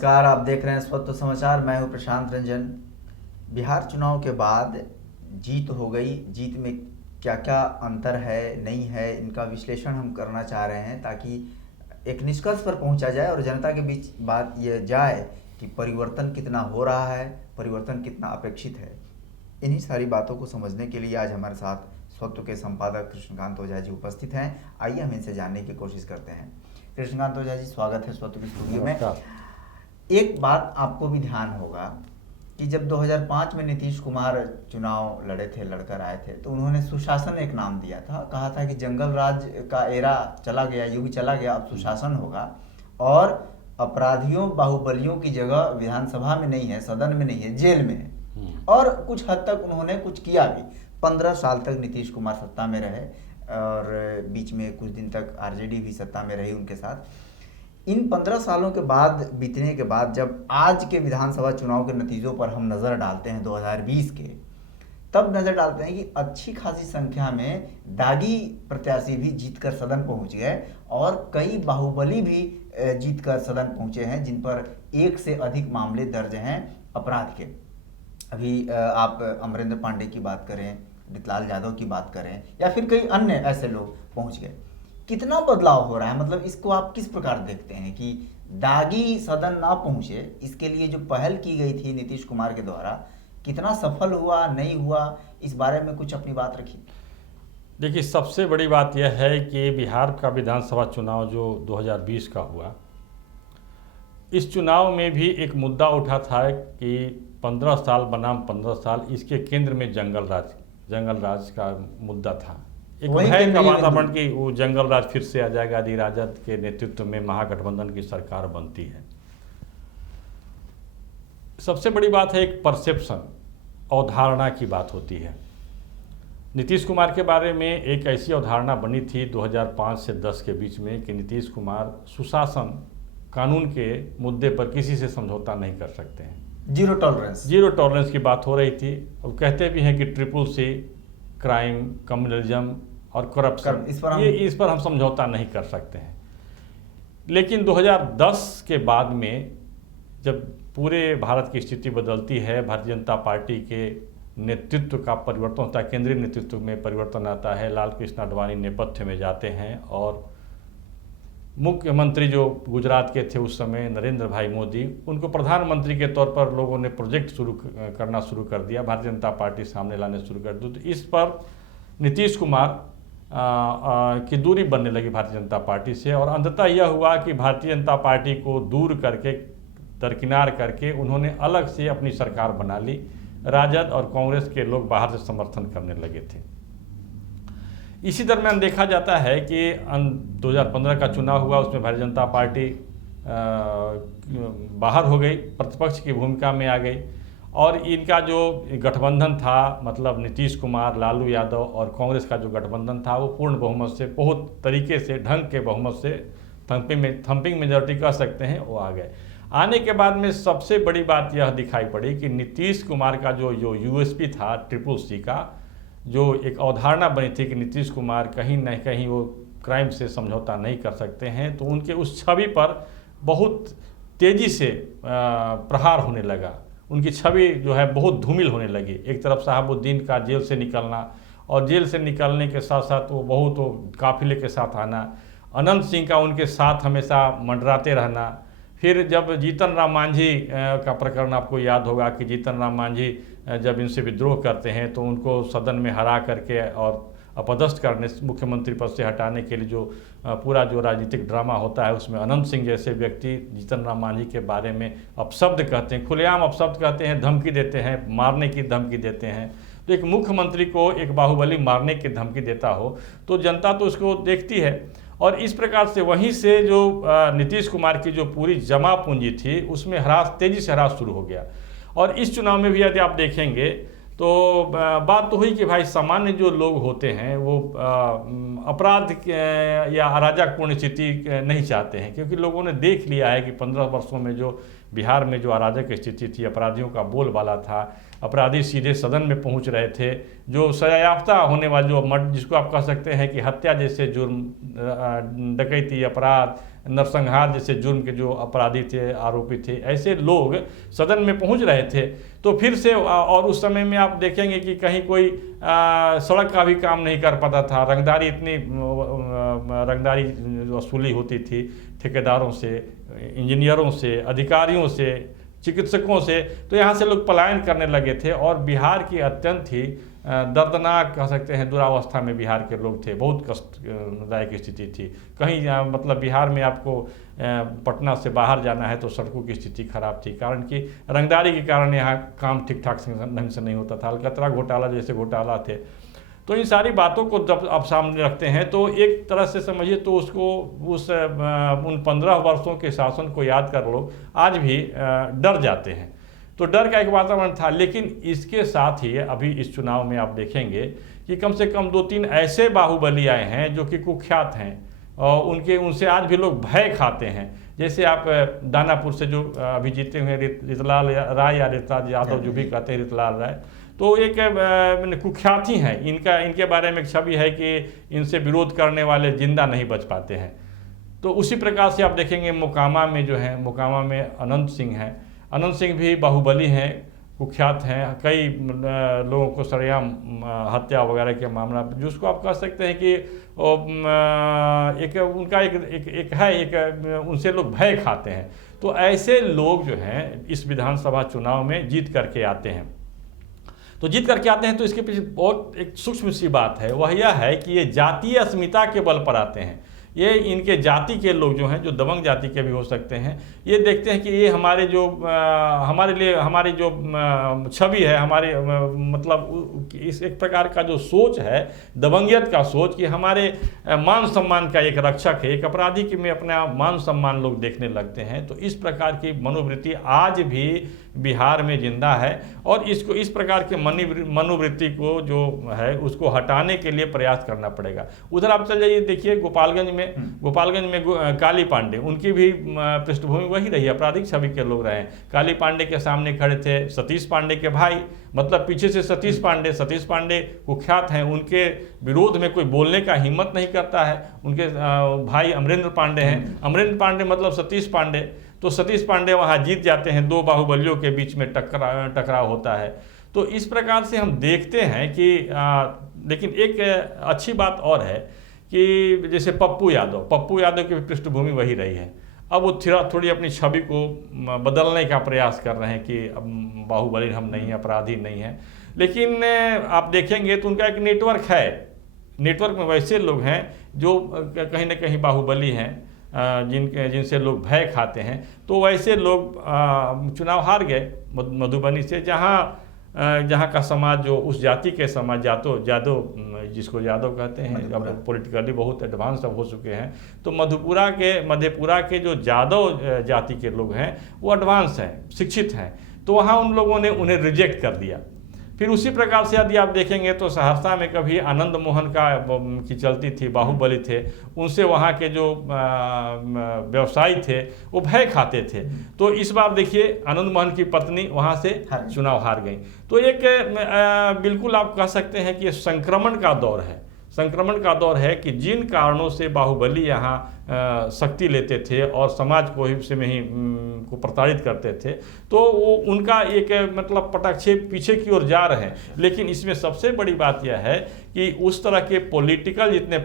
नमस्कार, आप देख रहे हैं स्वतः समाचार। मैं हूं प्रशांत रंजन। बिहार चुनाव के बाद जीत हो गई। जीत में क्या क्या अंतर है, नहीं है, इनका विश्लेषण हम करना चाह रहे हैं ताकि एक निष्कर्ष पर पहुंचा जाए और जनता के बीच बात यह जाए कि परिवर्तन कितना हो रहा है, परिवर्तन कितना अपेक्षित है। इन्हीं सारी बातों को समझने के लिए आज हमारे साथ स्वत्व के संपादक कृष्णकांत ओझा जी उपस्थित हैं। आइए हम इनसे जानने की कोशिश करते हैं। कृष्णकांत ओझा जी, स्वागत है स्वत्व के स्टूडियो में। एक बात आपको भी ध्यान होगा कि जब 2005 में नीतीश कुमार चुनाव लड़े थे, लड़कर आए थे, तो उन्होंने सुशासन एक नाम दिया था। कहा था कि जंगल राज का एरा चला गया, युग चला गया, अब सुशासन होगा और अपराधियों बाहुबलियों की जगह विधानसभा में नहीं है, सदन में नहीं है, जेल में है। और कुछ हद तक उन्होंने कुछ किया भी। 15 साल तक नीतीश कुमार सत्ता में रहे और बीच में कुछ दिन तक आरजेडी भी सत्ता में रही उनके साथ। इन 15 सालों के बाद, बीतने के बाद, जब आज के विधानसभा चुनाव के नतीजों पर हम नज़र डालते हैं 2020 के, तब नज़र डालते हैं कि अच्छी खासी संख्या में दागी प्रत्याशी भी जीतकर सदन पहुंच गए और कई बाहुबली भी जीतकर सदन पहुंचे हैं, जिन पर 1 से अधिक मामले दर्ज हैं अपराध के। अभी आप अमरेंद्र पांडे की बात करें, रितलाल यादव की बात करें, या फिर कई अन्य ऐसे लोग पहुंच गए। कितना बदलाव हो रहा है, मतलब इसको आप किस प्रकार देखते हैं कि दागी सदन ना पहुंचे, इसके लिए जो पहल की गई थी नीतीश कुमार के द्वारा, कितना सफल हुआ, नहीं हुआ, इस बारे में कुछ अपनी बात रखिए। देखिए, सबसे बड़ी बात यह है कि बिहार का विधानसभा चुनाव जो 2020 का हुआ, इस चुनाव में भी एक मुद्दा उठा था कि 15 साल बनाम 15 साल, इसके केंद्र में जंगल राज का मुद्दा था। एक भय का वातावरण कि वो जंगल राज फिर से आ जाएगा यदि राजद के नेतृत्व में महागठबंधन की सरकार बनती है। सबसे बड़ी बात है एक परसेप्शन, अवधारणा की बात होती है। नीतीश कुमार के बारे में एक ऐसी अवधारणा बनी थी 2005 से 10 के बीच में कि नीतीश कुमार सुशासन, कानून के मुद्दे पर किसी से समझौता नहीं कर सकते हैं। जीरो टॉलरेंस की बात हो रही थी। अब कहते भी हैं कि CCC, क्राइम, कम्युनलिज्म और करप्शन, इस पर हम समझौता नहीं कर सकते हैं। लेकिन 2010 के बाद में जब पूरे भारत की स्थिति बदलती है, भारतीय जनता पार्टी के नेतृत्व का परिवर्तन होता है, केंद्रीय नेतृत्व में परिवर्तन आता है, लाल कृष्ण आडवाणी नेपथ्य में जाते हैं और मुख्यमंत्री जो गुजरात के थे उस समय, नरेंद्र भाई मोदी, उनको प्रधानमंत्री के तौर पर लोगों ने प्रोजेक्ट करना शुरू कर दिया, भारतीय जनता पार्टी सामने लाने शुरू कर दी। तो इस पर नीतीश कुमार की दूरी बनने लगी भारतीय जनता पार्टी से और अंततः यह हुआ कि भारतीय जनता पार्टी को दूर करके, दरकिनार करके उन्होंने अलग से अपनी सरकार बना ली। राजद और कांग्रेस के लोग बाहर से समर्थन करने लगे थे। इसी दरम्यान देखा जाता है कि 2015 का चुनाव हुआ, उसमें भारतीय जनता पार्टी बाहर हो गई, प्रतिपक्ष की भूमिका में आ गई और इनका जो गठबंधन था, मतलब नीतीश कुमार, लालू यादव और कांग्रेस का जो गठबंधन था, वो पूर्ण बहुमत से, बहुत तरीके से, ढंग के बहुमत से, थंपिंग मेजॉरिटी कह सकते हैं, वो आ गए। आने के बाद में सबसे बड़ी बात यह दिखाई पड़ी कि नीतीश कुमार का जो USP था, CCC का, जो एक अवधारणा बनी थी कि नीतीश कुमार कहीं न कहीं वो क्राइम से समझौता नहीं कर सकते हैं, तो उनके उस छवि पर बहुत तेज़ी से प्रहार होने लगा। उनकी छवि जो है बहुत धूमिल होने लगी। एक तरफ शहाबुद्दीन का जेल से निकलना और जेल से निकलने के साथ साथ वो बहुत काफिले के साथ आना, अनंत सिंह का उनके साथ हमेशा मंडराते रहना। फिर जब जीतन राम मांझी का प्रकरण आपको याद होगा कि जीतन राम मांझी जब इनसे विद्रोह करते हैं तो उनको सदन में हरा करके और अपदस्थ करने, मुख्यमंत्री पद से हटाने के लिए जो पूरा जो राजनीतिक ड्रामा होता है, उसमें अनंत सिंह जैसे व्यक्ति जीतन राम मांझी के बारे में अपशब्द कहते हैं, खुलेआम अपशब्द कहते हैं, धमकी देते हैं, मारने की धमकी देते हैं। तो एक मुख्यमंत्री को एक बाहुबली मारने की धमकी देता हो तो जनता तो उसको देखती है। और इस प्रकार से वहीं से जो नीतीश कुमार की जो पूरी जमा पूंजी थी, उसमें तेज़ी से ह्रास शुरू हो गया। और इस चुनाव में भी यदि आप देखेंगे तो बात तो हुई कि भाई सामान्य जो लोग होते हैं वो अपराध या अराजकपूर्ण स्थिति नहीं चाहते हैं, क्योंकि लोगों ने देख लिया है कि 15 वर्षों में जो बिहार में जो अराजक स्थिति थी, अपराधियों का बोलबाला था, अपराधी सीधे सदन में पहुंच रहे थे, जो सजायाफ्ता होने वाले जो जिसको आप कह सकते हैं कि हत्या जैसे जुर्म, डकैती, अपराध, नरसंहार जैसे जुर्म के जो अपराधी थे, आरोपी थे, ऐसे लोग सदन में पहुंच रहे थे। तो फिर से और उस समय में आप देखेंगे कि कहीं कोई सड़क का भी काम नहीं कर पाता था। रंगदारी इतनी रंगदारी वसूली होती थी ठेकेदारों से, इंजीनियरों से, अधिकारियों से, चिकित्सकों से, तो यहाँ से लोग पलायन करने लगे थे। और बिहार की अत्यंत ही दर्दनाक कह सकते हैं दुरावस्था में बिहार के लोग थे। बहुत कष्टदायक स्थिति थी। कहीं मतलब बिहार में आपको पटना से बाहर जाना है तो सड़कों की स्थिति खराब थी, कारण कि रंगदारी के कारण यहाँ काम ठीक ठाक ढंग से नहीं होता था। अलकतरा घोटाला जैसे घोटाला थे। तो इन सारी बातों को जब आप सामने रखते हैं तो एक तरह से समझिए तो उसको उन 15 वर्षों के शासन को याद कर लोग आज भी डर जाते हैं। तो डर का एक वातावरण था। लेकिन इसके साथ ही अभी इस चुनाव में आप देखेंगे कि कम से कम 2-3 ऐसे बाहुबली आए हैं जो कि कुख्यात हैं और उनसे आज भी लोग भय खाते हैं। जैसे आप दानापुर से जो अभी जीते हुए रितलाल राय या ऋतराज यादव जो भी कहते हैं रितलाल राय, तो एक कुख्यात ही हैं। इनके बारे में एक छवि है कि इनसे विरोध करने वाले जिंदा नहीं बच पाते हैं। तो उसी प्रकार से आप देखेंगे मोकामा में जो है, मोकामा में अनंत सिंह हैं। अनंत सिंह भी बाहुबली हैं, कुख्यात हैं। कई लोगों को सरेआम हत्या वगैरह के मामला जिसको आप कह सकते हैं कि एक उनका एक उनसे लोग भय खाते हैं। तो ऐसे लोग जो हैं इस विधानसभा चुनाव में जीत करके आते हैं। तो जीत करके आते हैं तो इसके पीछे बहुत एक सूक्ष्म सी बात है, वह यह है कि ये जातीय अस्मिता के बल पर आते हैं। ये इनके जाति के लोग जो हैं, जो दबंग जाति के भी हो सकते हैं, ये देखते हैं कि ये हमारे जो हमारे लिए हमारी जो छवि है, हमारे मतलब इस एक प्रकार का जो सोच है दबंगियत का सोच कि हमारे मान सम्मान का एक रक्षक है, एक अपराधी की में अपना मान सम्मान लोग देखने लगते हैं। तो इस प्रकार की मनोवृत्ति आज भी बिहार में जिंदा है और इसको इस प्रकार के मनोवृत्ति को जो है उसको हटाने के लिए प्रयास करना पड़ेगा। उधर आप चल जाइए, देखिए गोपालगंज में काली पांडे, उनकी भी पृष्ठभूमि वही रही, आपराधिक छवि के लोग रहे। काली पांडे के सामने खड़े थे सतीश पांडे के भाई, मतलब पीछे से सतीश पांडे कुख्यात हैं, उनके विरोध में कोई बोलने का हिम्मत नहीं करता है। उनके भाई अमरेंद्र पांडे हैं, अमरेंद्र पांडे मतलब सतीश पांडे। तो सतीश पांडे वहाँ जीत जाते हैं, 2 बाहुबलियों के बीच में टकराव होता है। तो इस प्रकार से हम देखते हैं कि लेकिन एक अच्छी बात और है कि जैसे पप्पू यादव की पृष्ठभूमि वही रही है। अब वो थोड़ी अपनी छवि को बदलने का प्रयास कर रहे हैं कि अब बाहुबली हम नहीं हैं, अपराधी नहीं हैं। लेकिन आप देखेंगे तो उनका एक नेटवर्क है, नेटवर्क में वैसे लोग हैं जो कहीं ना कहीं बाहुबली हैं, जिनसे लोग भय खाते हैं। तो वैसे लोग चुनाव हार गए मधुबनी से, जहाँ का समाज जो उस जाति के समाज जादव जिसको यादव कहते हैं, अब पॉलिटिकली बहुत एडवांस अब हो चुके हैं। तो मधेपुरा के जो यादव जाति के लोग हैं वो एडवांस हैं, शिक्षित हैं। तो वहाँ उन लोगों ने उन्हें रिजेक्ट कर दिया। फिर उसी प्रकार से यदि आप देखेंगे तो सहरसा में कभी आनंद मोहन की चलती थी, बाहुबली थे, उनसे वहाँ के जो व्यवसायी थे वो भय खाते थे। तो इस बार देखिए आनंद मोहन की पत्नी वहाँ से चुनाव हार गई। तो एक बिल्कुल आप कह सकते हैं कि संक्रमण का दौर है कि जिन कारणों से बाहुबली यहाँ शक्ति लेते थे और समाज को हिस्से में ही को प्रताड़ित करते थे, तो वो उनका एक मतलब पटाक्षेप पीछे की ओर जा रहे हैं। लेकिन इसमें सबसे बड़ी बात यह है कि उस तरह के पॉलिटिकल जितने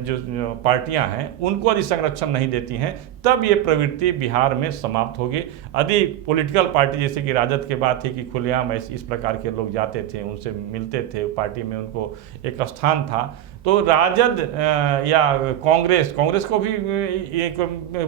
जो पार्टियां हैं उनको यदि संरक्षण नहीं देती हैं तब ये प्रवृत्ति बिहार में समाप्त होगी। यदि पॉलिटिकल पार्टी जैसे कि राजद के बात थी कि खुलेआम इस प्रकार के लोग जाते थे, उनसे मिलते थे, पार्टी में उनको एक स्थान था, तो राजद या कांग्रेस को भी एक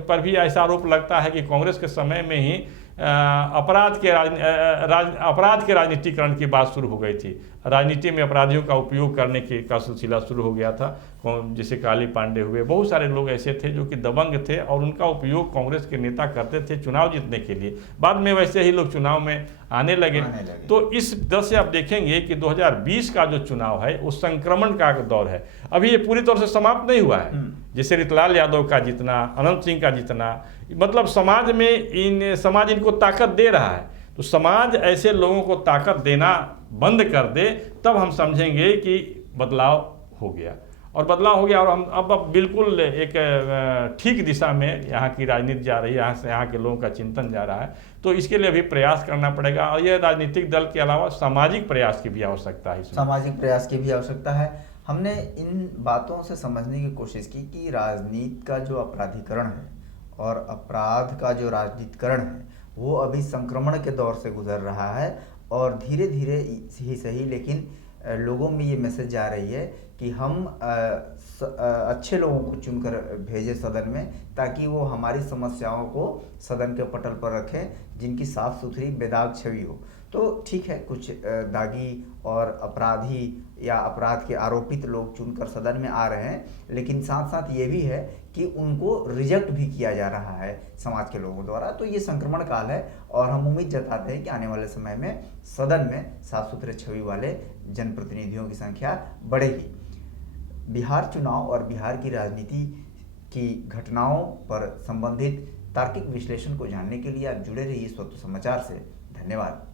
पर भी ऐसा आरोप लगता है कि कांग्रेस के समय में ही अपराध के राजनीतिकरण की बात शुरू हो गई थी। राजनीति में अपराधियों का उपयोग करने का सिलसिला शुरू हो गया था। जैसे काली पांडे हुए, बहुत सारे लोग ऐसे थे जो कि दबंग थे और उनका उपयोग कांग्रेस के नेता करते थे चुनाव जीतने के लिए। बाद में वैसे ही लोग चुनाव में आने लगे। तो इस दर से आप देखेंगे कि 2020 का जो चुनाव है वो संक्रमण का दौर है। अभी ये पूरी तरह से समाप्त नहीं हुआ है। जैसे रितलाल यादव का जीतना, अनंत सिंह का जीतना, मतलब समाज इनको ताकत दे रहा है। तो समाज ऐसे लोगों को ताकत देना बंद कर दे तब हम समझेंगे कि बदलाव हो गया। और बदलाव हो गया और हम अब बिल्कुल एक ठीक दिशा में यहाँ की राजनीति जा रही है, यहाँ के लोगों का चिंतन जा रहा है। तो इसके लिए अभी प्रयास करना पड़ेगा और यह राजनीतिक दल के अलावा सामाजिक प्रयास की भी आवश्यकता है इसमें। सामाजिक प्रयास की भी आवश्यकता है। हमने इन बातों से समझने की कोशिश की कि राजनीति का जो अपराधीकरण है और अपराध का जो राजनीतिकरण है वो अभी संक्रमण के दौर से गुजर रहा है और धीरे धीरे ही सही लेकिन लोगों में ये मैसेज जा रही है कि हम अच्छे लोगों को चुनकर भेजें सदन में ताकि वो हमारी समस्याओं को सदन के पटल पर रखें जिनकी साफ सुथरी बेदाग छवि हो। तो ठीक है, कुछ दागी और अपराधी या अपराध के आरोपित लोग चुनकर सदन में आ रहे हैं, लेकिन साथ साथ ये भी है कि उनको रिजेक्ट भी किया जा रहा है समाज के लोगों द्वारा। तो ये संक्रमण काल है और हम उम्मीद जताते हैं कि आने वाले समय में सदन में साफ सुथरे छवि वाले जनप्रतिनिधियों की संख्या बढ़ेगी। बिहार चुनाव और बिहार की राजनीति की घटनाओं पर संबंधित तार्किक विश्लेषण को जानने के लिए आप जुड़े रहिए स्वतः समाचार से। धन्यवाद।